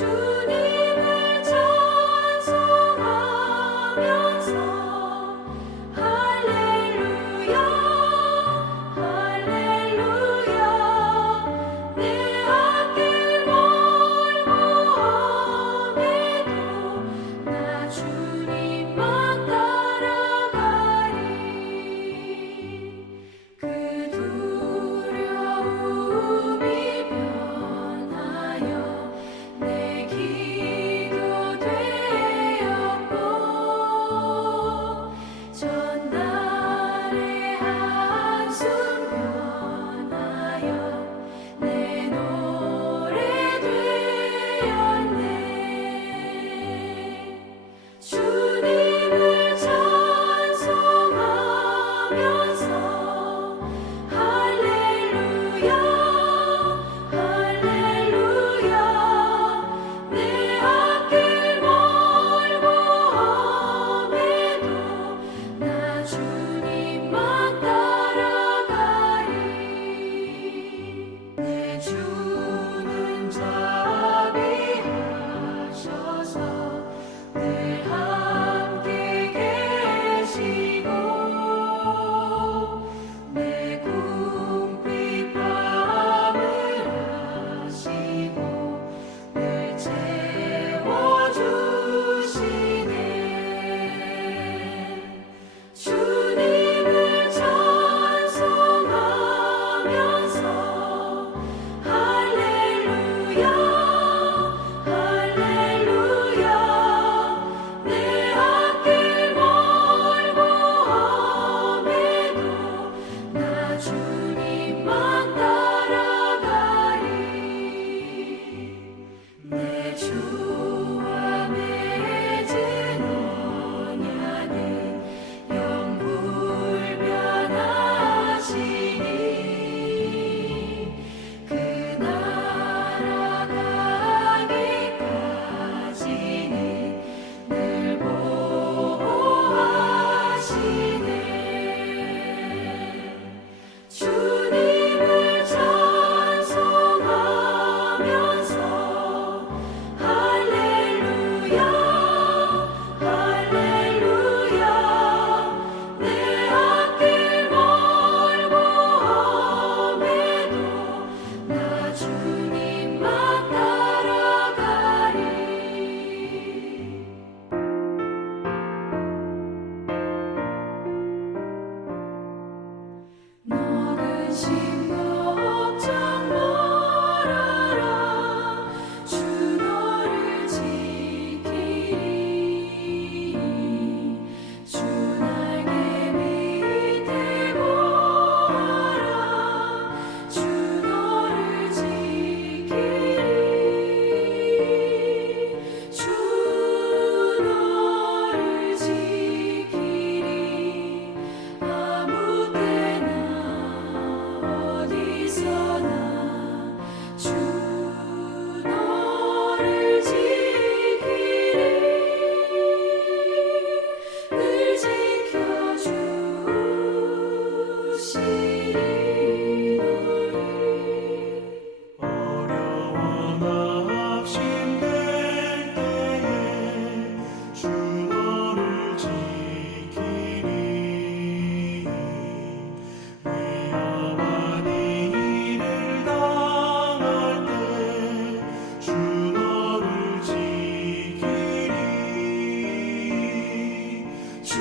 주님을 찬송하면서 할렐루야 할렐루야 내 앞길 멀고 험해도 나 주님만 따라가리 그 두려움이 변하여 내 기도 되었고 전날의 한숨 변하여 내 노래 되었네 주님을 찬송하면서 할렐루야 할렐루야 내 앞길 멀고 험해도 나 주님만 따라가리 내 주는 자비하셔서 늘 함께 계시고 내 궁핍함을 아시고 늘 채워주시네 주님을 찬송하면서 할렐루야 할렐루야 내 앞길 멀고 험해도 나 주님만 따라가리 내 주와 맺은 언약은 영불변하시니 그 나라 가기까지는 늘 보호하시네 주님을 찬송하면서 할렐루야 할렐루야 내 앞길 멀고 험해도 나 주님만 따라가리 너는 심 걱정 말아라 주 너를 지키리 주 날개 밑에 거하라 주 너를 지키리 주 너를 지키리 아무 때나 어디서나 주 너를 지키리 늘 지켜주시리 너를 어려워 납심될 때에 주 너를 지키리 위험한 일을 당할 때 주 너를 지키리 주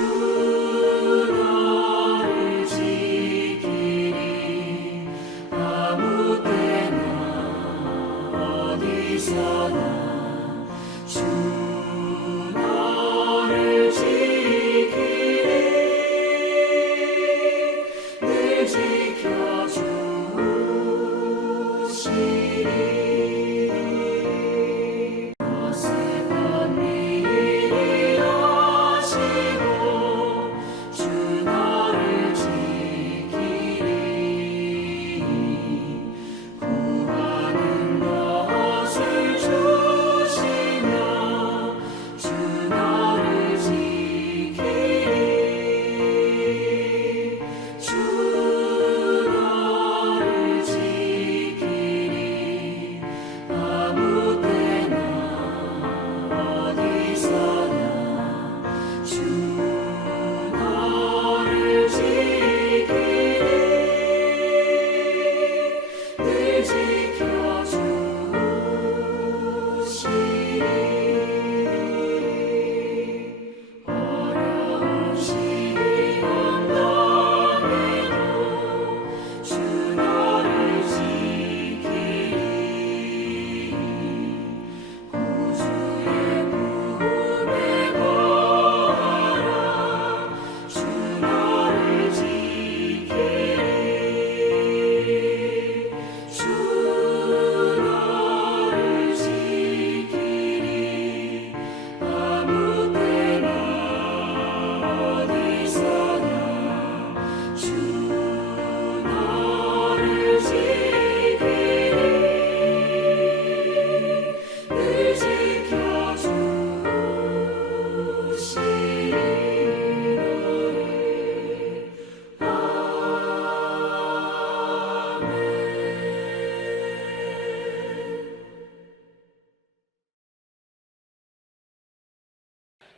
너를 지키리 아무 때나 어디서나 주 너를 지키리 늘 지켜주시리 어색한 일이 하시고 주 너를 지키리 구하는 것을 주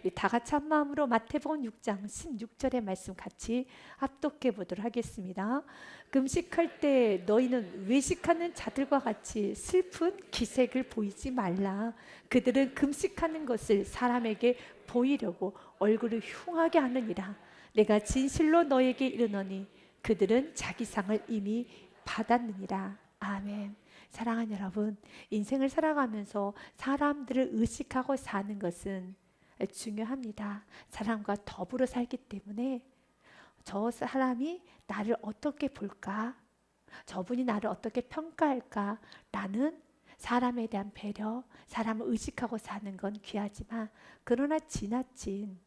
우리 다 같이 한 마음으로 마태복음 6장 16절의 말씀 같이 합독해 보도록 하겠습니다. 금식할 때 너희는 외식하는 자들과 같이 슬픈 기색을 보이지 말라. 그들은 금식하는 것을 사람에게 보이려고 얼굴을 흉하게 하느니라. 내가 진실로 너에게 이르노니 그들은 자기 상을 이미 받았느니라. 아멘. 사랑하는 여러분, 인생을 살아가면서 사람들을 의식하고 사는 것은 중요합니다. 사람과 더불어 살기 때문에 저 사람이 나를 어떻게 볼까? 저분이 나를 어떻게 평가할까? 라는 사람에 대한 배려, 사람을 의식하고 사는 건 귀하지만, 그러나 지나친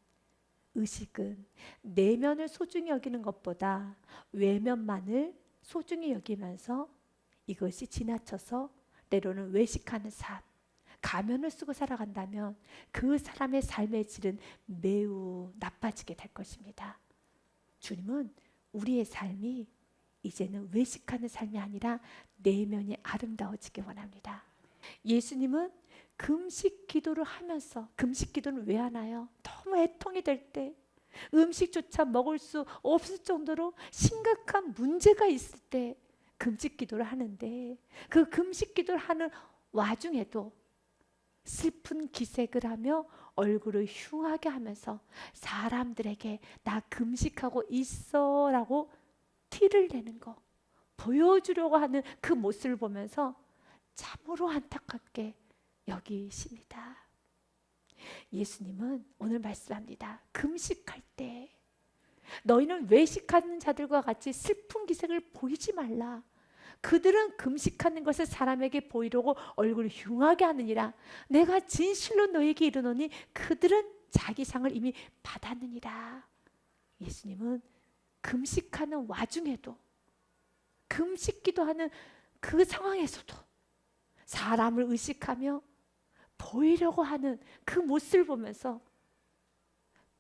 의식은 내면을 소중히 여기는 것보다 외면만을 소중히 여기면서 이것이 지나쳐서 때로는 외식하는 삶, 가면을 쓰고 살아간다면 그 사람의 삶의 질은 매우 나빠지게 될 것입니다. 주님은 우리의 삶이 이제는 외식하는 삶이 아니라 내면이 아름다워지기 원합니다. 예수님은 금식 기도를 하면서, 금식 기도는 왜 하나요? 너무 애통이 될 때, 음식조차 먹을 수 없을 정도로 심각한 문제가 있을 때 금식 기도를 하는데, 그 금식 기도를 하는 와중에도 슬픈 기색을 하며 얼굴을 흉하게 하면서 사람들에게 나 금식하고 있어 라고 티를 내는 거, 보여주려고 하는 그 모습을 보면서 참으로 안타깝게 여기십니다. 예수님은 오늘 말씀합니다. 금식할 때 너희는 외식하는 자들과 같이 슬픈 기색을 보이지 말라. 그들은 금식하는 것을 사람에게 보이려고 얼굴을 흉하게 하느니라. 내가 진실로 너에게 이르노니 그들은 자기 상을 이미 받았느니라. 예수님은 금식하는 와중에도, 금식 기도하는 그 상황에서도 사람을 의식하며 보이려고 하는 그 모습을 보면서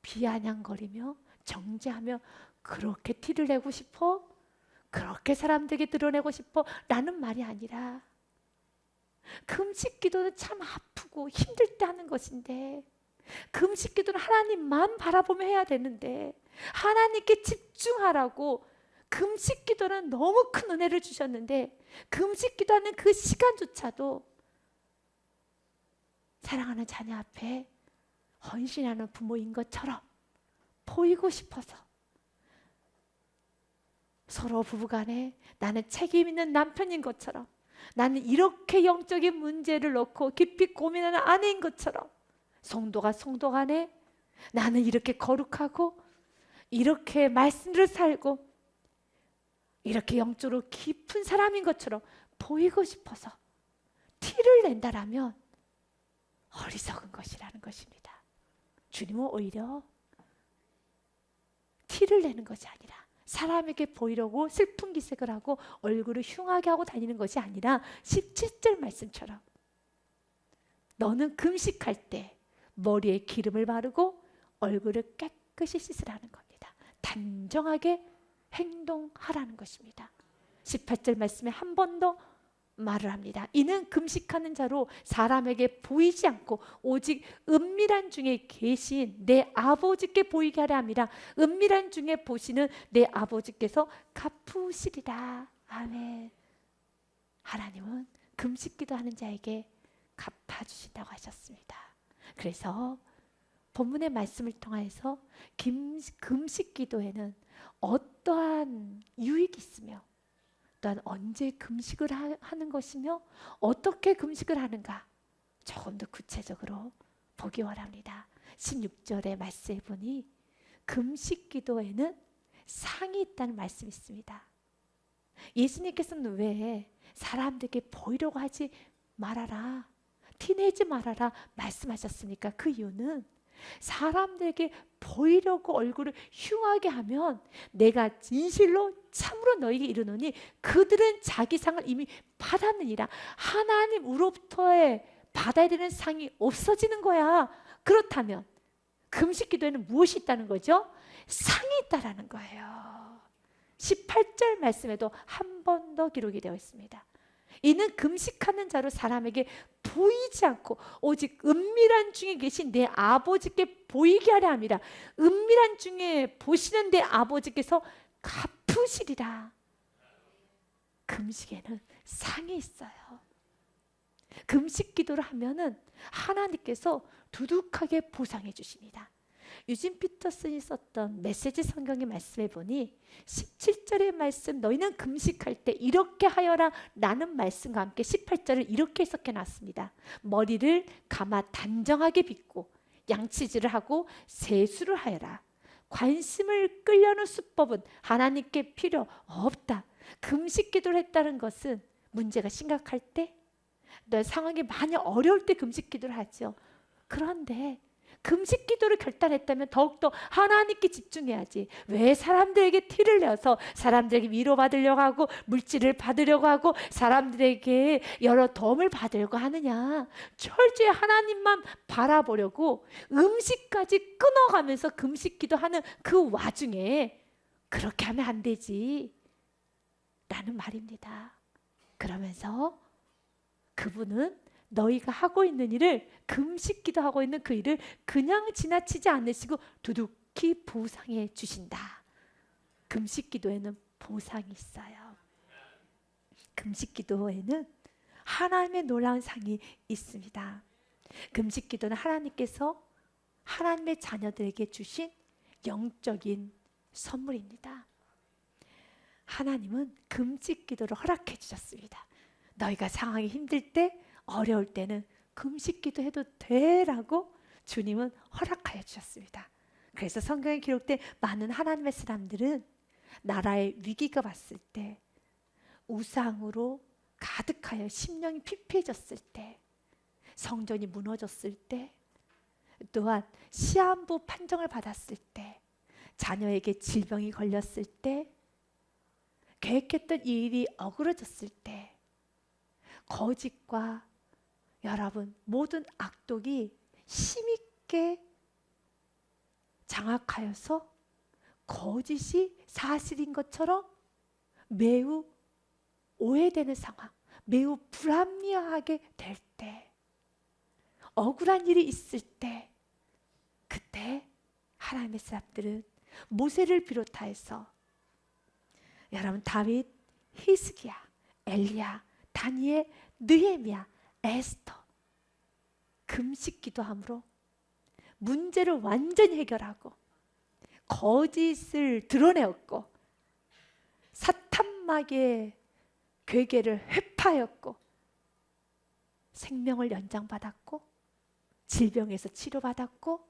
비아냥거리며 정죄하며, 그렇게 티를 내고 싶어? 그렇게 사람들에게 드러내고 싶어? 라는 말이 아니라, 금식 기도는 참 아프고 힘들 때 하는 것인데, 금식 기도는 하나님만 바라보며 해야 되는데, 하나님께 집중하라고 금식 기도는 너무 큰 은혜를 주셨는데, 금식 기도하는 그 시간조차도 사랑하는 자녀 앞에 헌신하는 부모인 것처럼 보이고 싶어서, 서로 부부간에 나는 책임 있는 남편인 것처럼, 나는 이렇게 영적인 문제를 놓고 깊이 고민하는 아내인 것처럼, 성도가 성도 간에 나는 이렇게 거룩하고 이렇게 말씀을 살고 이렇게 영적으로 깊은 사람인 것처럼 보이고 싶어서 티를 낸다라면 어리석은 것이라는 것입니다. 주님은 오히려 티를 내는 것이 아니라, 사람에게 보이려고 슬픈 기색을 하고 얼굴을 흉하게 하고 다니는 것이 아니라 17절 말씀처럼 너는 금식할 때 머리에 기름을 바르고 얼굴을 깨끗이 씻으라는 겁니다. 단정하게 행동하라는 것입니다. 18절 말씀에 한 번 더 말을 합니다. 이는 금식하는 자로 사람에게 보이지 않고 오직 은밀한 중에 계신 내 아버지께 보이게 하려 함이라. 은밀한 중에 보시는 내 아버지께서 갚으시리라. 아멘. 하나님은 금식 기도하는 자에게 갚아주신다고 하셨습니다. 그래서 본문의 말씀을 통해서 금식 기도에는 어떠한 유익이 있으며, 또한 언제 금식을 하는 것이며 어떻게 금식을 하는가 조금 더 구체적으로 보기 원합니다. 16절의 말씀에 보니 금식 기도에는 상이 있다는 말씀이 있습니다. 예수님께서는 왜 사람들에게 보이려고 하지 말아라, 티내지 말아라 말씀하셨습니까? 그 이유는 사람들에게 보이려고 얼굴을 흉하게 하면 내가 진실로 참으로 너에게 이르노니 그들은 자기 상을 이미 받았느니라. 하나님으로부터의 받아야 되는 상이 없어지는 거야. 그렇다면 금식 기도에는 무엇이 있다는 거죠? 상이 있다라는 거예요. 18절 말씀에도 한 번 더 기록이 되어 있습니다. 이는 금식하는 자로 사람에게 보이지 않고 오직 은밀한 중에 계신 내 아버지께 보이게 하려 함이라. 은밀한 중에 보시는 내 아버지께서 갚으시리라. 금식에는 상이 있어요. 금식 기도를 하면은 하나님께서 두둑하게 보상해 주십니다. 유진 피터슨이 썼던 메시지 성경의 말씀에 보니 17절의 말씀, 너희는 금식할 때 이렇게 하여라 라는 말씀과 함께 18절을 이렇게 해석해 놨습니다. 머리를 감아 단정하게 빗고 양치질을 하고 세수를 하여라. 관심을 끌려는 수법은 하나님께 필요 없다. 금식 기도를 했다는 것은 문제가 심각할 때, 너 상황이 많이 어려울 때 금식 기도를 하죠. 그런데 금식 기도를 결단했다면 더욱더 하나님께 집중해야지. 왜 사람들에게 티를 내서 사람들에게 위로받으려고 하고 물질을 받으려고 하고 사람들에게 여러 도움을 받으려고 하느냐. 철저히 하나님만 바라보려고 음식까지 끊어가면서 금식 기도하는 그 와중에 그렇게 하면 안 되지 라는 말입니다. 그러면서 그분은 너희가 하고 있는 일을, 금식 기도하고 있는 그 일을 그냥 지나치지 않으시고 두둑히 보상해 주신다. 금식 기도에는 보상이 있어요. 금식 기도에는 하나님의 놀라운 상이 있습니다. 금식 기도는 하나님께서 하나님의 자녀들에게 주신 영적인 선물입니다. 하나님은 금식 기도를 허락해 주셨습니다. 너희가 상황이 힘들 때, 어려울 때는 금식 기도해도 돼라고 주님은 허락하여 주셨습니다. 그래서 성경에 기록된 많은 하나님의 사람들은 나라의 위기가 왔을 때, 우상으로 가득하여 심령이 피폐해졌을 때, 성전이 무너졌을 때, 또한 시한부 판정을 받았을 때, 자녀에게 질병이 걸렸을 때, 계획했던 이 일이 어그러졌을 때, 거짓과 여러분 모든 악독이 힘있게 장악하여서 거짓이 사실인 것처럼 매우 오해되는 상황, 매우 불합리하게 될 때, 억울한 일이 있을 때, 그때 하나님의 사람들은 모세를 비롯하여서 여러분 다윗, 히스기야, 엘리야, 다니엘, 느헤미야, 에스터 금식 기도함으로 문제를 완전히 해결하고 거짓을 드러내었고 사탄마귀의 괴계를 회파하였고 생명을 연장받았고 질병에서 치료받았고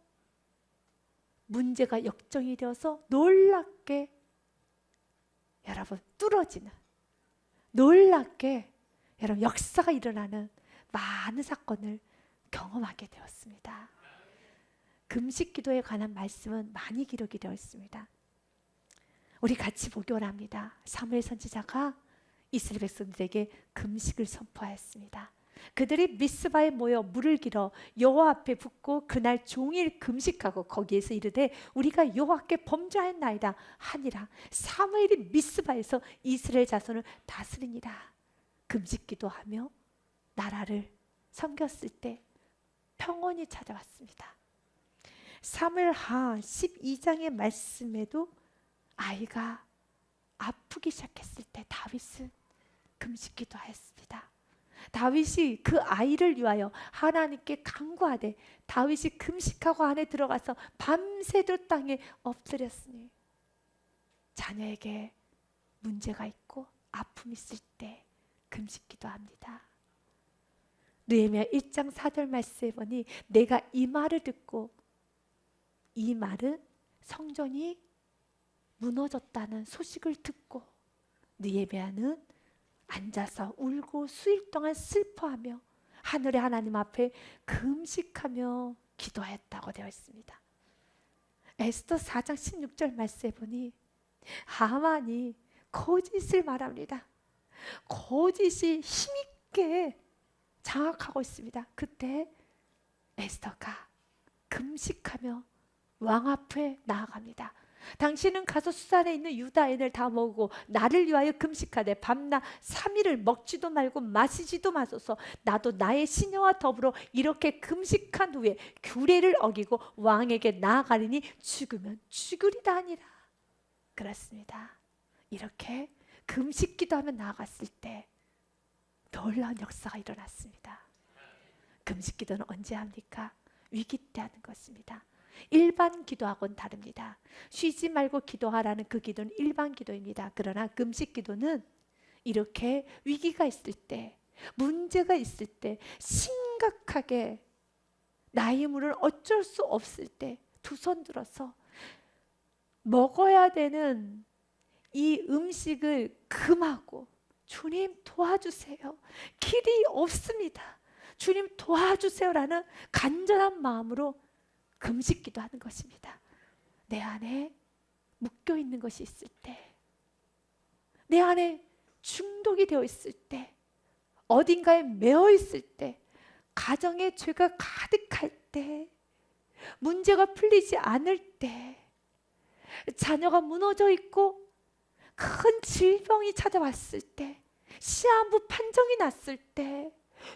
문제가 역정이 되어서 놀랍게 여러분 뚫어지는, 놀랍게 여러분 역사가 일어나는 많은 사건을 경험하게 되었습니다. 금식 기도에 관한 말씀은 많이 기록이 되어 있습니다. 우리 같이 보기 원합니다. 사무엘 선지자가 이스라엘 백성들에게 금식을 선포하였습니다. 그들이 미스바에 모여 물을 길어 여호와 앞에 붓고 그날 종일 금식하고 거기에서 이르되 우리가 여호와께 범죄하였나이다 하니라. 사무엘이 미스바에서 이스라엘 자손을 다스리니라. 금식 기도하며 나라를 섬겼을 때 평온이 찾아왔습니다. 사무엘하 12장의 말씀에도 아이가 아프기 시작했을 때 다윗은 금식 기도하였습니다. 다윗이 그 아이를 위하여 하나님께 간구하되 다윗이 금식하고 안에 들어가서 밤새도록 땅에 엎드렸으니 자녀에게 문제가 있고 아픔이 있을 때 금식 기도합니다. 느헤미야 1장 4절 말씀에 보니 내가 이 말을 듣고, 이 말은 성전이 무너졌다는 소식을 듣고 느헤미야는 앉아서 울고 수일 동안 슬퍼하며 하늘의 하나님 앞에 금식하며 기도했다고 되어 있습니다. 에스더 4장 16절 말씀에 보니 하만이 거짓을 말합니다. 거짓이 힘있게 장악하고 있습니다. 그때 에스더가 금식하며 왕 앞에 나아갑니다. 당신은 가서 수산에 있는 유다인을 다 모으고 나를 위하여 금식하되 밤낮 3일을 먹지도 말고 마시지도 마소서. 나도 나의 시녀와 더불어 이렇게 금식한 후에 규례를 어기고 왕에게 나아가리니 죽으면 죽으리다 하니라. 그렇습니다. 이렇게 금식 기도하며 나아갔을 때 놀라운 역사가 일어났습니다. 금식 기도는 언제 합니까? 위기 때 하는 것입니다. 일반 기도하고는 다릅니다. 쉬지 말고 기도하라는 그 기도는 일반 기도입니다. 그러나 금식 기도는 이렇게 위기가 있을 때, 문제가 있을 때, 심각하게 나의 힘으로는 어쩔 수 없을 때 두 손 들어서 먹어야 되는 이 음식을 금하고 주님 도와주세요. 길이 없습니다. 주님 도와주세요라는 간절한 마음으로 금식 기도하는 것입니다. 내 안에 묶여 있는 것이 있을 때, 내 안에 중독이 되어 있을 때, 어딘가에 매어 있을 때, 가정에 죄가 가득할 때, 문제가 풀리지 않을 때, 자녀가 무너져 있고 큰 질병이 찾아왔을 때, 시한부 판정이 났을 때,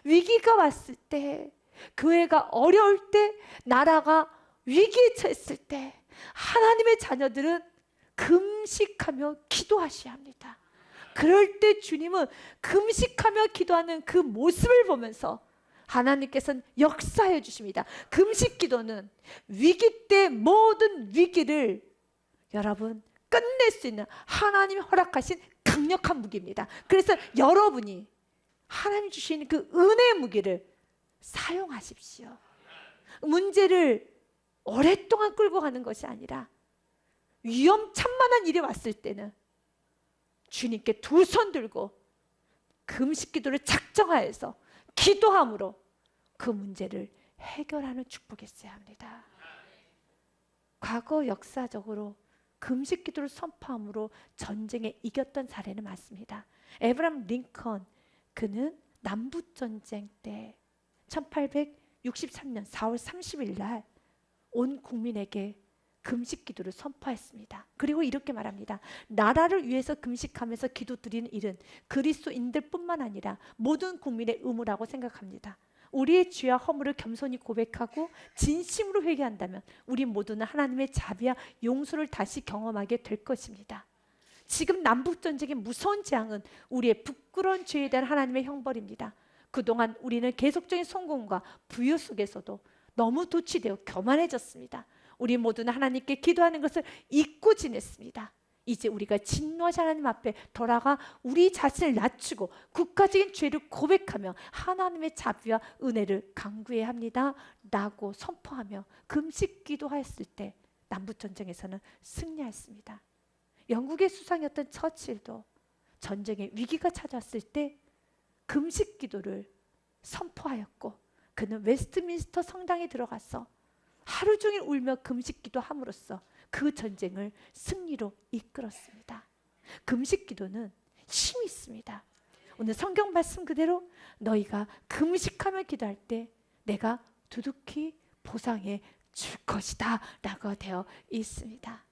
위기가 왔을 때, 교회가 어려울 때, 나라가 위기에 처했을 때 하나님의 자녀들은 금식하며 기도하셔야 합니다. 그럴 때 주님은 금식하며 기도하는 그 모습을 보면서 하나님께서는 역사해 주십니다. 금식 기도는 위기 때 모든 위기를 여러분 끝낼 수 있는 하나님이 허락하신 강력한 무기입니다. 그래서 여러분이 하나님 주시는 그 은혜의 무기를 사용하십시오. 문제를 오랫동안 끌고 가는 것이 아니라 위험천만한 일이 왔을 때는 주님께 두 손 들고 금식 기도를 작정하여서 기도함으로 그 문제를 해결하는 축복이 있어야 합니다. 과거 역사적으로 금식 기도를 선포함으로 전쟁에 이겼던 사례는 많습니다. 에브라함 링컨, 그는 남북전쟁 때 1863년 4월 30일 날 온 국민에게 금식 기도를 선포했습니다. 그리고 이렇게 말합니다. 나라를 위해서 금식하면서 기도드리는 일은 그리스도인들뿐만 아니라 모든 국민의 의무라고 생각합니다. 우리의 죄와 허물을 겸손히 고백하고 진심으로 회개한다면 우리 모두는 하나님의 자비와 용서를 다시 경험하게 될 것입니다. 지금 남북전쟁의 무서운 재앙은 우리의 부끄러운 죄에 대한 하나님의 형벌입니다. 그동안 우리는 계속적인 성공과 부유 속에서도 너무 도취되어 교만해졌습니다. 우리 모두는 하나님께 기도하는 것을 잊고 지냈습니다. 이제 우리가 진노하신 하나님 앞에 돌아가 우리 자신을 낮추고 국가적인 죄를 고백하며 하나님의 자비와 은혜를 간구해야 합니다 라고 선포하며 금식 기도하였을 때 남북전쟁에서는 승리했습니다. 영국의 수상이었던 처칠도 전쟁의 위기가 찾아왔을 때 금식 기도를 선포하였고 그는 웨스트민스터 성당에 들어가서 하루 종일 울며 금식 기도함으로써 그 전쟁을 승리로 이끌었습니다. 금식 기도는 힘이 있습니다. 오늘 성경 말씀 그대로 너희가 금식하며 기도할 때 내가 두둑히 보상해 줄 것이다 라고 되어 있습니다.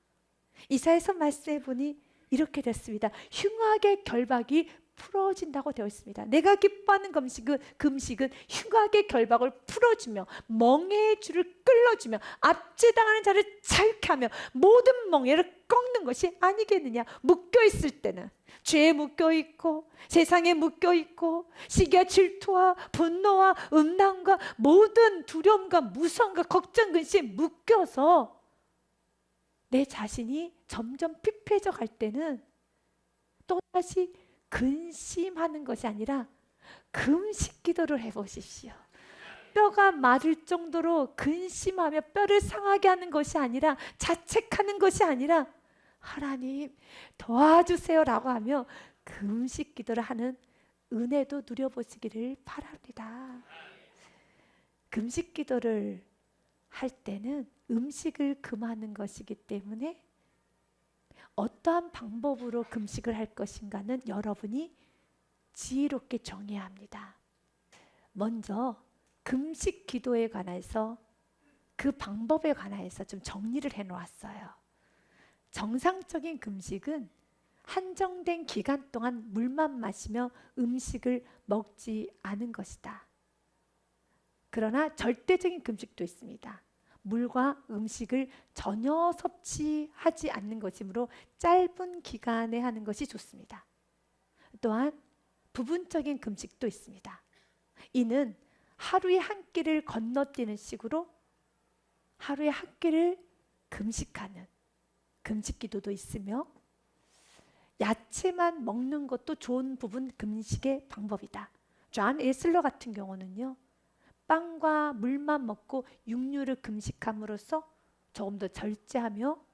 이사야서 말씀해 보니 이렇게 됐습니다. 흉악의 결박이 풀어진다고 되어 있습니다. 내가 기뻐하는 금식은 흉악의 결박을 풀어주며 멍에의 줄을 끌어주며 압제당하는 자를 자유케 하며 모든 멍에를 꺾는 것이 아니겠느냐. 묶여있을 때는 죄에 묶여있고 세상에 묶여있고 시기와 질투와 분노와 음란과 모든 두려움과 무서움과 걱정 근심에 묶여서 내 자신이 점점 피폐해져 갈 때는 또다시 근심하는 것이 아니라 금식 기도를 해보십시오. 뼈가 마를 정도로 근심하며 뼈를 상하게 하는 것이 아니라 자책하는 것이 아니라 하나님 도와주세요 라고 하며 금식 기도를 하는 은혜도 누려보시기를 바랍니다. 금식 기도를 할 때는 음식을 금하는 것이기 때문에 어떠한 방법으로 금식을 할 것인가는 여러분이 지혜롭게 정해야 합니다. 먼저 금식 기도에 관해서 그 방법에 관해서 좀 정리를 해놓았어요. 정상적인 금식은 한정된 기간 동안 물만 마시며 음식을 먹지 않은 것이다. 그러나 절대적인 금식도 있습니다. 물과 음식을 전혀 섭취하지 않는 것이므로 짧은 기간에 하는 것이 좋습니다. 또한 부분적인 금식도 있습니다. 이는 하루에 한 끼를 건너뛰는 식으로 하루에 한 끼를 금식하는 금식 기도도 있으며, 야채만 먹는 것도 좋은 부분 금식의 방법이다. 존 에슬러 같은 경우는요, 빵과 물만 먹고 육류를 금식함으로써 조금 더 절제하며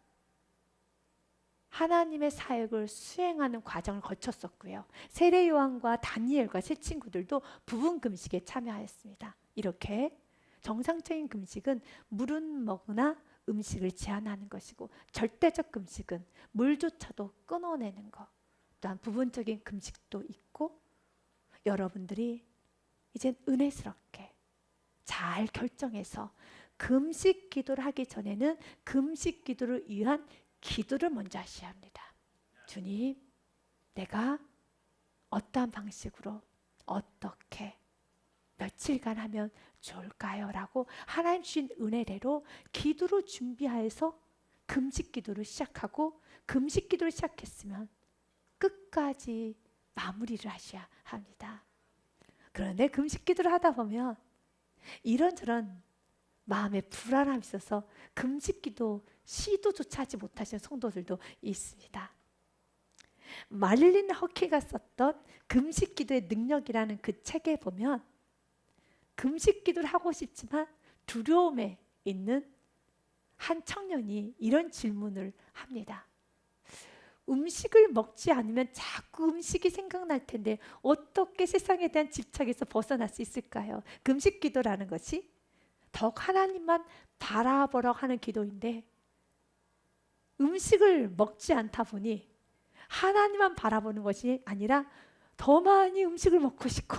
하나님의 사역을 수행하는 과정을 거쳤었고요. 세례 요한과 다니엘과 세 친구들도 부분 금식에 참여하였습니다. 이렇게 정상적인 금식은 물은 먹으나 음식을 제한하는 것이고, 절대적 금식은 물조차도 끊어내는 것. 또한 부분적인 금식도 있고, 여러분들이 이젠 은혜스럽게 잘 결정해서 금식 기도를 하기 전에는 금식 기도를 위한 기도를 먼저 하셔야 합니다. 주님, 내가 어떠한 방식으로 어떻게 며칠간 하면 좋을까요? 라고 하나님 주신 은혜대로 기도로 준비하여서 금식 기도를 시작하고, 금식 기도를 시작했으면 끝까지 마무리를 하셔야 합니다. 그런데 금식 기도를 하다 보면 이런저런 마음에 불안함이 있어서 금식 기도 시도조차 하지 못하시는 성도들도 있습니다. 마릴린 허키가 썼던 금식 기도의 능력이라는 그 책에 보면 금식 기도를 하고 싶지만 두려움에 있는 한 청년이 이런 질문을 합니다. 음식을 먹지 않으면 자꾸 음식이 생각날 텐데 어떻게 세상에 대한 집착에서 벗어날 수 있을까요? 금식 기도라는 것이 더욱 하나님만 바라보러 하는 기도인데, 음식을 먹지 않다 보니 하나님만 바라보는 것이 아니라 더 많이 음식을 먹고 싶고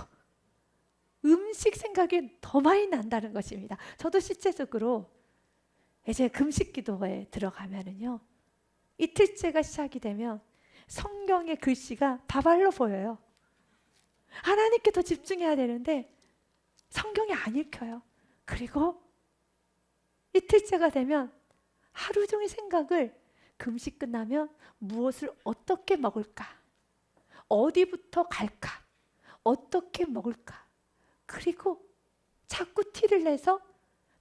음식 생각이 더 많이 난다는 것입니다. 저도 실제적으로 이제 금식 기도에 들어가면은요, 이틀째가 시작이 되면 성경의 글씨가 다발로 보여요. 하나님께 더 집중해야 되는데 성경이 안 읽혀요. 그리고 이틀째가 되면 하루 종일 생각을 금식 끝나면 무엇을 어떻게 먹을까? 어디부터 갈까? 어떻게 먹을까? 그리고 자꾸 티를 내서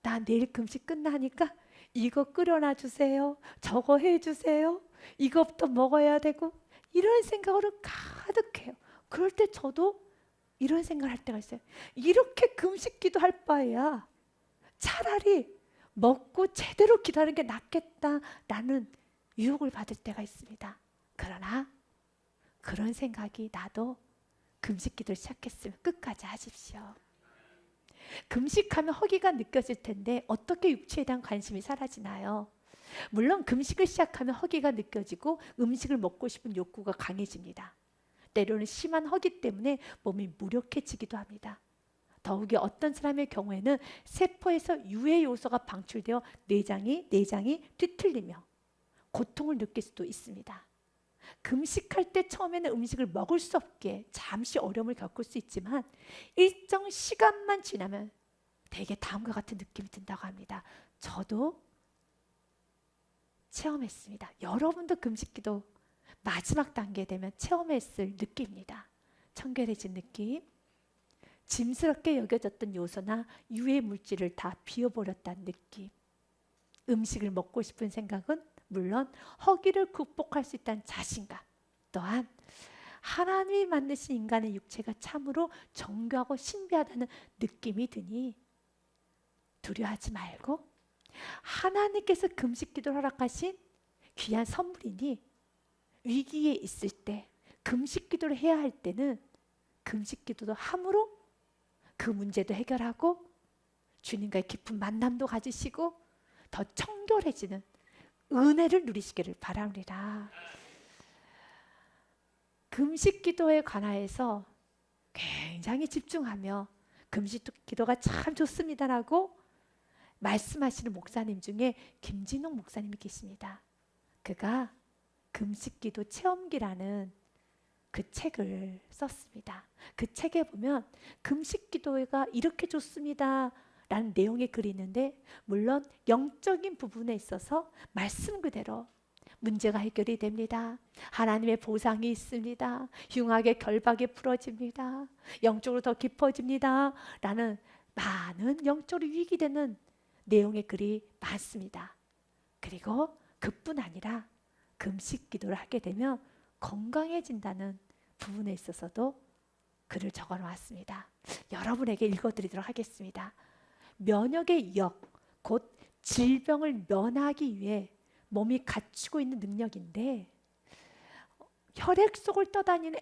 나 내일 금식 끝나니까 이거 끓여놔 주세요. 저거 해주세요. 이것부터 먹어야 되고, 이런 생각으로 가득해요. 그럴 때 저도 이런 생각을 할 때가 있어요. 이렇게 금식 기도할 바에야 차라리 먹고 제대로 기도하는 게 낫겠다라는 유혹을 받을 때가 있습니다. 그러나 그런 생각이 나도 금식 기도를 시작했으면 끝까지 하십시오. 금식하면 허기가 느껴질 텐데 어떻게 육체에 대한 관심이 사라지나요? 물론 금식을 시작하면 허기가 느껴지고 음식을 먹고 싶은 욕구가 강해집니다. 때로는 심한 허기 때문에 몸이 무력해지기도 합니다. 더욱이 어떤 사람의 경우에는 세포에서 유해 요소가 방출되어 내장이 뒤틀리며 고통을 느낄 수도 있습니다. 금식할 때 처음에는 음식을 먹을 수 없기에 잠시 어려움을 겪을 수 있지만 일정 시간만 지나면 대개 다음과 같은 느낌이 든다고 합니다. 저도 체험했습니다. 여러분도 금식기도 마지막 단계 되면 체험했을 느낌입니다. 청결해진 느낌, 짐스럽게 여겨졌던 요소나 유해 물질을 다 비워버렸다는 느낌, 음식을 먹고 싶은 생각은 물론 허기를 극복할 수 있다는 자신감, 또한 하나님이 만드신 인간의 육체가 참으로 정교하고 신비하다는 느낌이 드니 두려워하지 말고 하나님께서 금식 기도를 허락하신 귀한 선물이니 위기에 있을 때 금식 기도를 해야 할 때는 금식 기도도 함으로 그 문제도 해결하고 주님과의 깊은 만남도 가지시고 더 청결해지는 은혜를 누리시기를 바랍니다. 금식 기도에 관하여서 굉장히 집중하며 금식 기도가 참 좋습니다라고 말씀하시는 목사님 중에 김진홍 목사님이 계십니다. 그가 금식기도 체험기라는 그 책을 썼습니다. 그 책에 보면 금식기도가 이렇게 좋습니다 라는 내용의 글이 있는데, 물론 영적인 부분에 있어서 말씀 그대로 문제가 해결이 됩니다. 하나님의 보상이 있습니다. 흉악의 결박이 풀어집니다. 영적으로 더 깊어집니다 라는 많은 영적으로 유익이 되는 내용의 글이 많습니다. 그리고 그뿐 아니라 금식 기도를 하게 되면 건강해진다는 부분에 있어서도 글을 적어 놓았습니다. 여러분에게 읽어드리도록 하겠습니다. 면역의 역, 곧 질병을 면하기 위해 몸이 갖추고 있는 능력인데, 혈액 속을 떠다니는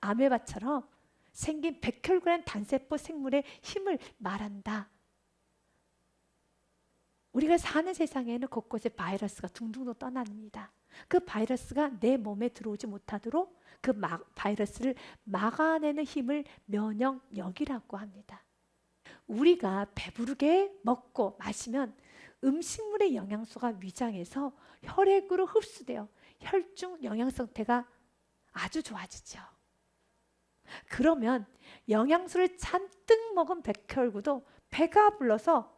아메바처럼 생긴 백혈구라는 단세포 생물의 힘을 말한다. 우리가 사는 세상에는 곳곳에 바이러스가 둥둥 떠납니다. 그 바이러스가 내 몸에 들어오지 못하도록 그 바이러스를 막아내는 힘을 면역력이라고 합니다. 우리가 배부르게 먹고 마시면 음식물의 영양소가 위장해서 혈액으로 흡수되어 혈중 영양 상태가 아주 좋아지죠. 그러면 영양소를 잔뜩 먹은 백혈구도 배가 불러서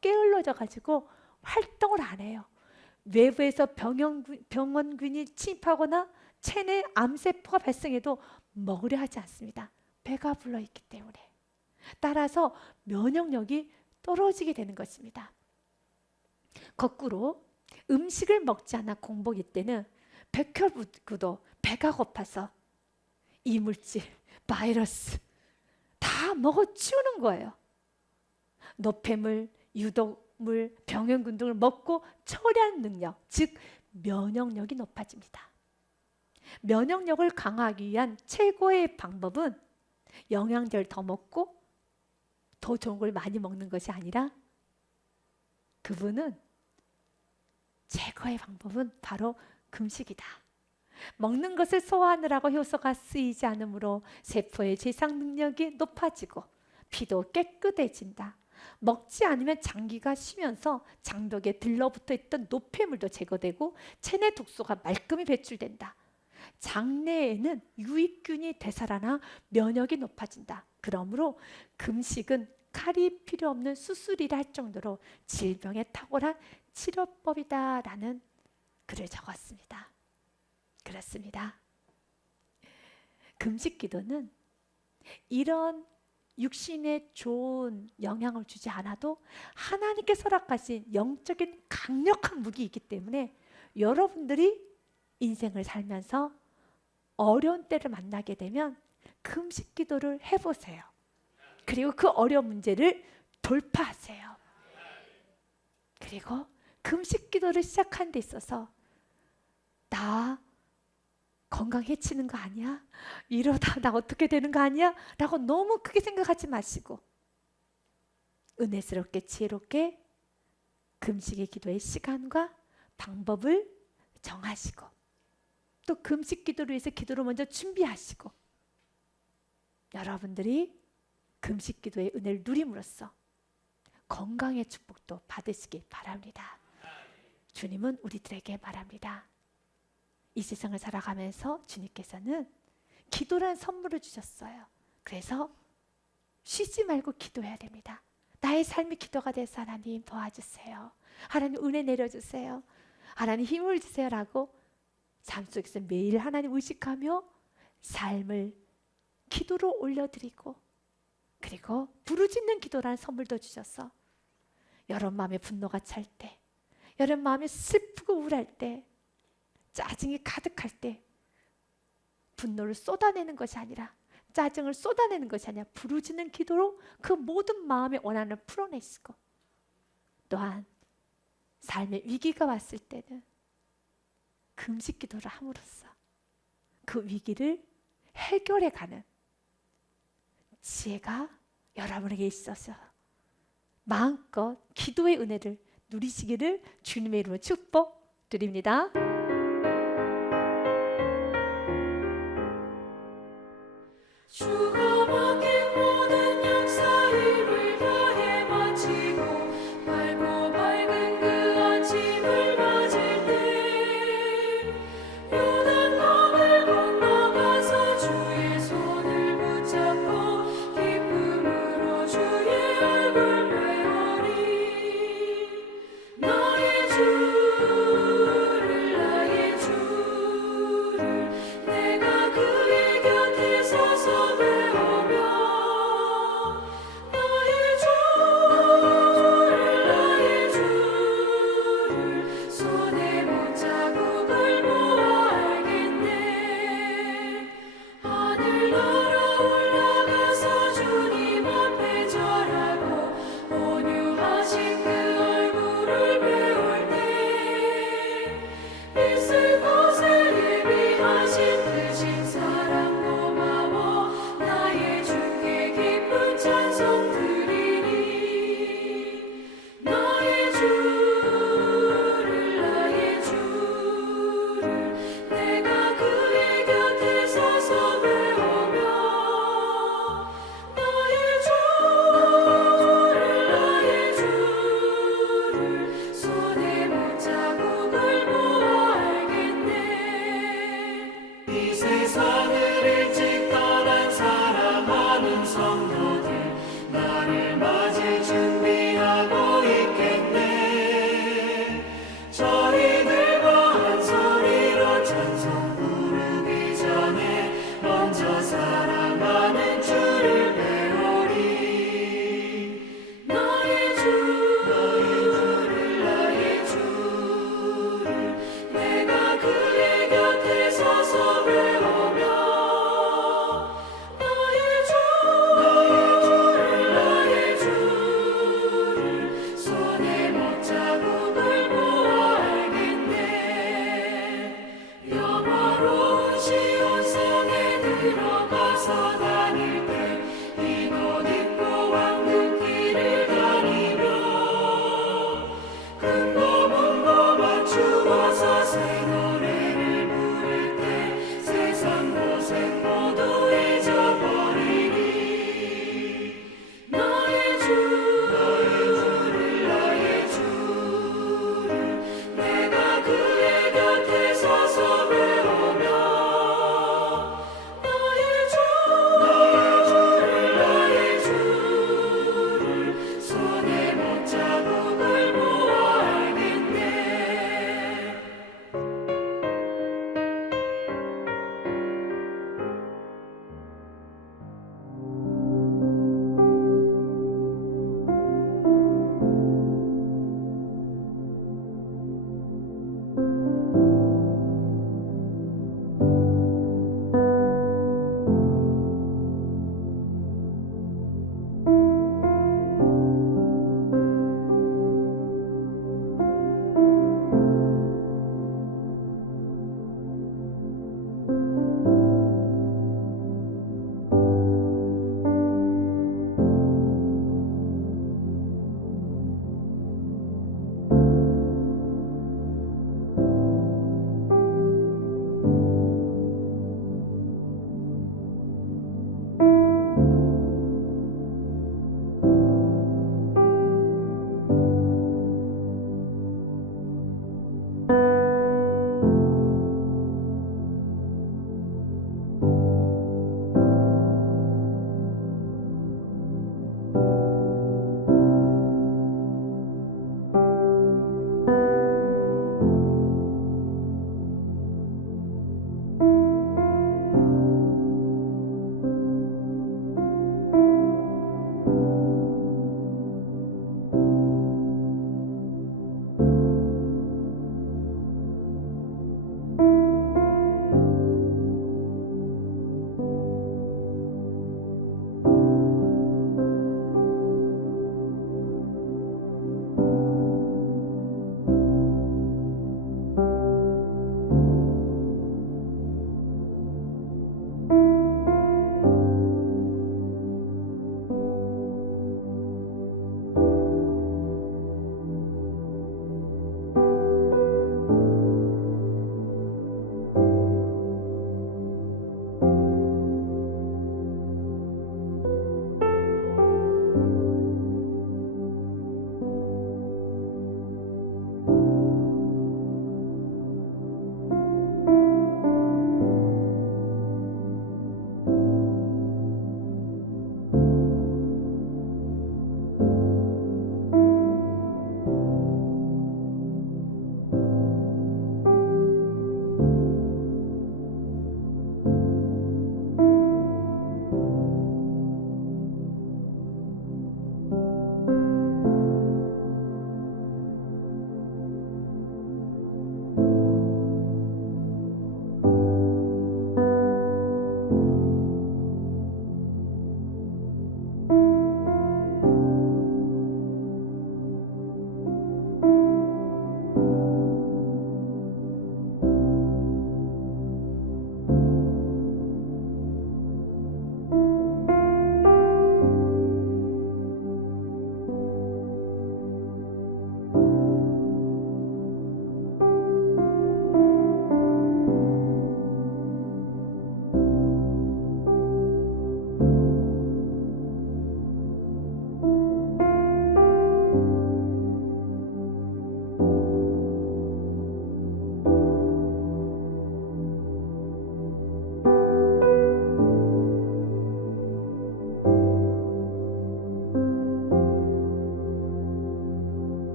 게을러져 가지고 활동을 안 해요. 외부에서 병원균이 침입하거나 체내 암세포가 발생해도 먹으려 하지 않습니다. 배가 불러 있기 때문에. 따라서 면역력이 떨어지게 되는 것입니다. 거꾸로 음식을 먹지 않아 공복일 때는 백혈구도 배가 고파서 이물질, 바이러스 다 먹어치우는 거예요. 노폐물, 유독물, 병원균 등을 먹고 처리하는 능력, 즉 면역력이 높아집니다. 면역력을 강화하기 위한 최고의 방법은 영양제를 더 먹고 더 좋은 걸 많이 먹는 것이 아니라, 그분은 최고의 방법은 바로 금식이다. 먹는 것을 소화하느라고 효소가 쓰이지 않으므로 세포의 제상 능력이 높아지고 피도 깨끗해진다. 먹지 않으면 장기가 쉬면서 장벽에 들러붙어 있던 노폐물도 제거되고 체내 독소가 말끔히 배출된다. 장내에는 유익균이 되살아나 면역이 높아진다. 그러므로 금식은 칼이 필요 없는 수술이라 할 정도로 질병에 탁월한 치료법이다 라는 글을 적었습니다. 그렇습니다. 금식 기도는 이런 육신에 좋은 영향을 주지 않아도 하나님께서 허락하신 영적인 강력한 무기이기 때문에 여러분들이 인생을 살면서 어려운 때를 만나게 되면 금식 기도를 해보세요. 그리고 그 어려운 문제를 돌파하세요. 그리고 금식 기도를 시작한 데 있어서 나 건강 해치는 거 아니야? 이러다 나 어떻게 되는 거 아니야? 라고 너무 크게 생각하지 마시고 은혜스럽게 지혜롭게 금식의 기도의 시간과 방법을 정하시고 또 금식 기도를 위해서 기도를 먼저 준비하시고 여러분들이 금식 기도의 은혜를 누림으로써 건강의 축복도 받으시기 바랍니다. 주님은 우리들에게 말합니다. 이 세상을 살아가면서 주님께서는 기도라는 선물을 주셨어요. 그래서 쉬지 말고 기도해야 됩니다. 나의 삶이 기도가 돼서 하나님 도와주세요. 하나님 은혜 내려주세요. 하나님 힘을 주세요 라고 삶 속에서 매일 하나님 의식하며 삶을 기도로 올려드리고 그리고 부르짖는 기도라는 선물도 주셔서 여러분 마음에 분노가 찰 때, 여러분 마음에 슬프고 우울할 때, 짜증이 가득할 때 분노를 쏟아내는 것이 아니라 짜증을 쏟아내는 것이 아니라 부르짖는 기도로 그 모든 마음의 원한을 풀어내시고 또한 삶의 위기가 왔을 때는 금식 기도를 함으로써 그 위기를 해결해가는 지혜가 여러분에게 있어서 마음껏 기도의 은혜를 누리시기를 주님의 이름으로 축복드립니다. 주가 맡긴 모든 역사 힘을 다해 마치고 밝고 밝은 그 아침을 맞을 때